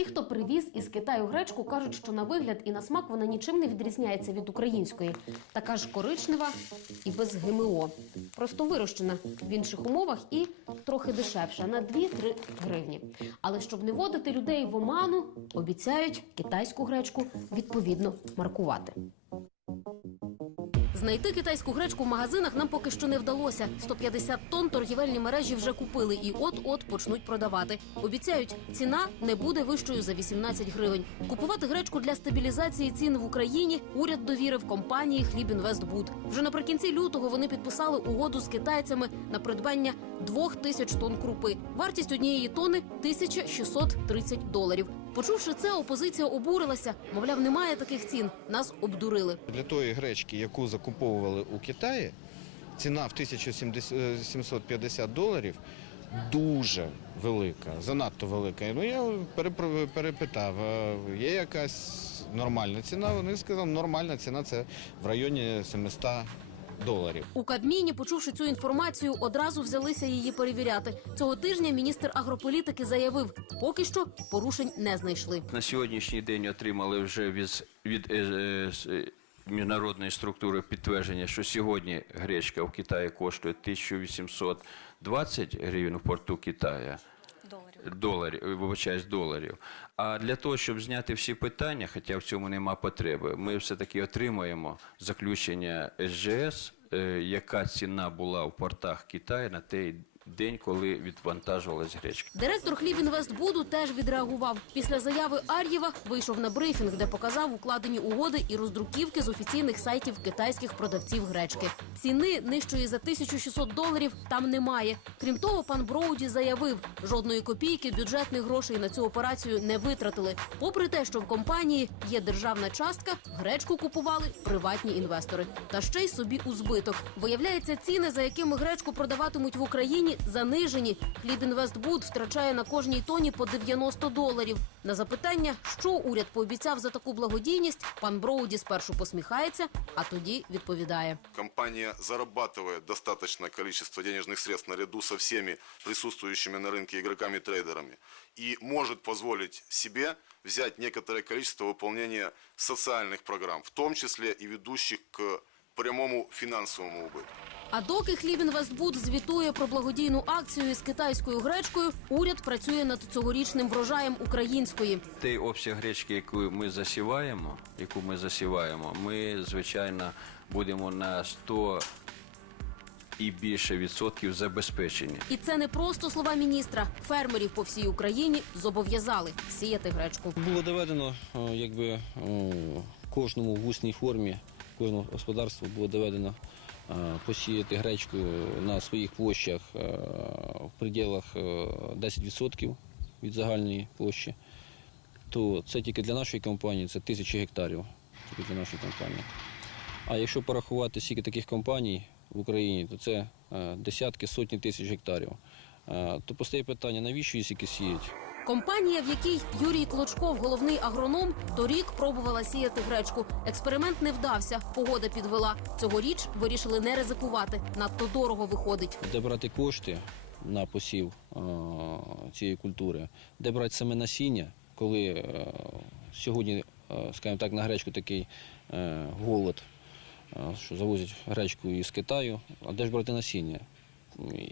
Ті, хто привіз із Китаю гречку, кажуть, що на вигляд і на смак вона нічим не відрізняється від української. Така ж коричнева і без ГМО. Просто вирощена в інших умовах і трохи дешевша на 2-3 гривні. Але щоб не водити людей в оману, обіцяють китайську гречку відповідно маркувати. Знайти китайську гречку в магазинах нам поки що не вдалося. 150 тонн торгівельні мережі вже купили і от-от почнуть продавати. Обіцяють, ціна не буде вищою за 18 гривень. Купувати гречку для стабілізації цін в Україні уряд довірив компанії Хлібінвестбуд. Вже наприкінці лютого вони підписали угоду з китайцями на придбання двох тисяч тонн крупи. Вартість однієї тони 1630 доларів. Почувши це, опозиція обурилася. Мовляв, немає таких цін. Нас обдурили. Для тої гречки, яку закуповували у Китаї, ціна в 1750 доларів дуже велика, занадто велика. Ну я перепитав, є якась нормальна ціна. Вони сказали, нормальна ціна це в районі 700 доларів. У Кабміні, почувши цю інформацію, одразу взялися її перевіряти. Цього тижня міністр агрополітики заявив, поки що порушень не знайшли. На сьогоднішній день отримали вже від, від е, е, е, міжнародної структури підтвердження, що сьогодні гречка в Китаї коштує 1820 гривень в порту Китаю. Доларів, доларів, вибачаюсь, доларів. А для того, щоб зняти всі питання, хоча в цьому нема потреби, ми все-таки отримаємо заключення СЖС, е, яка ціна була в портах Китаю на той день, коли відвантажувалась гречка. Директор Хлібінвестбуду теж відреагував. Після заяви Ар'єва вийшов на брифінг, де показав укладені угоди і роздруківки з офіційних сайтів китайських продавців гречки. Ціни нижчої за 1600 доларів там немає. Крім того, пан Броуді заявив, жодної копійки бюджетних грошей на цю операцію не витратили. Попри те, що в компанії є державна частка, гречку купували приватні інвестори. Та ще й собі у збиток. Виявляється, ціни, за якими гречку продаватимуть в Україні, занижені. Хлібінвестбуд втрачає на кожній тоні по 90 доларів. На запитання, що уряд пообіцяв за таку благодійність, пан Броуді спершу посміхається, а тоді відповідає. Компания зарабатывает достаточное количество денежных средств наряду со всеми присутствующими на рынке игроками-трейдерами и может позволить себе взять некоторое количество выполнения социальных программ, в том числе и ведущих к прямому финансовому убытку. А доки Хлібінвестбуд звітує про благодійну акцію із китайською гречкою, уряд працює над цьогорічним врожаєм української. Той обсяг гречки, яку ми засіваємо, яку ми засіваємо, ми звичайно будемо на 100 і більше відсотків забезпечені. І це не просто слова міністра. Фермерів по всій Україні зобов'язали сіяти гречку. Було доведено, е, якби о, кожному в усній формі, кожному господарству було доведено посіяти гречку на своїх площах е, в пределах е, 10% від загальної площі. То це тільки для нашої компанії, це тисячі гектарів. Тільки для нашої компанії. А якщо порахувати скільки таких компаній в Україні, то це е, десятки, сотні тисяч гектарів. Е, То постає питання, навіщо стільки сіять? Компанія, в якій Юрій Клочков, головний агроном, торік пробувала сіяти гречку. Експеримент не вдався, погода підвела. Цьогоріч вирішили не ризикувати. Надто дорого виходить. де брати кошти на посів е, цієї культури, де брати саме насіння, коли е, сьогодні, е, скажімо так, на гречку такий голод, що завозять гречку із Китаю, а де ж брати насіння?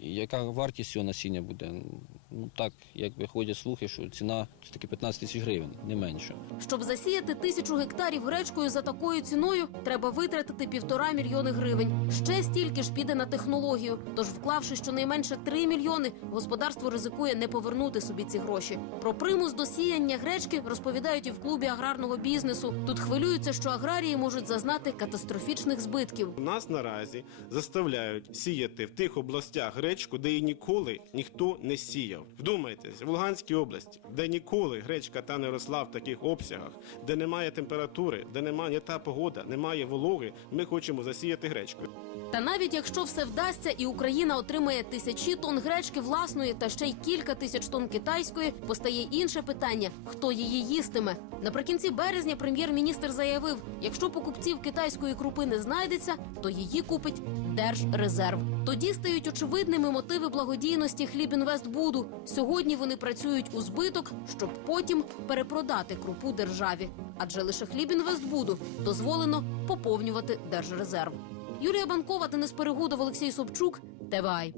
Яка вартість цього насіння буде? Ну так, якби ходять слухи, що ціна це таки 15 тисяч гривень, не менше. Щоб засіяти тисячу гектарів гречкою за такою ціною, треба витратити півтора мільйони гривень. Ще стільки ж піде на технологію. Тож, вклавши щонайменше 3 мільйони, господарство ризикує не повернути собі ці гроші. Про примус до сіяння гречки розповідають і в клубі аграрного бізнесу. Тут хвилюються, що аграрії можуть зазнати катастрофічних збитків. Нас наразі заставляють сіяти в тих областях гречку, де її ніколи ніхто не сіяв. Вдумайтесь, в Луганській області, де ніколи гречка та не росла в таких обсягах, де немає температури, де немає та погода, немає вологи. Ми хочемо засіяти гречкою. Та навіть якщо все вдасться і Україна отримає тисячі тонн гречки власної та ще й кілька тисяч тонн китайської, постає інше питання: хто її їстиме. Наприкінці березня прем'єр-міністр заявив: якщо покупців китайської крупи не знайдеться, то її купить Держрезерв. Тоді стають очевидними мотиви благодійності Хлібінвестбуду. Сьогодні вони працюють у збиток, щоб потім перепродати крупу державі. Адже лише Хлібінвестбуду дозволено поповнювати Держрезерв. Юлія Банкова, Денис Перегудов, Олексій Собчук, ТВАЙ.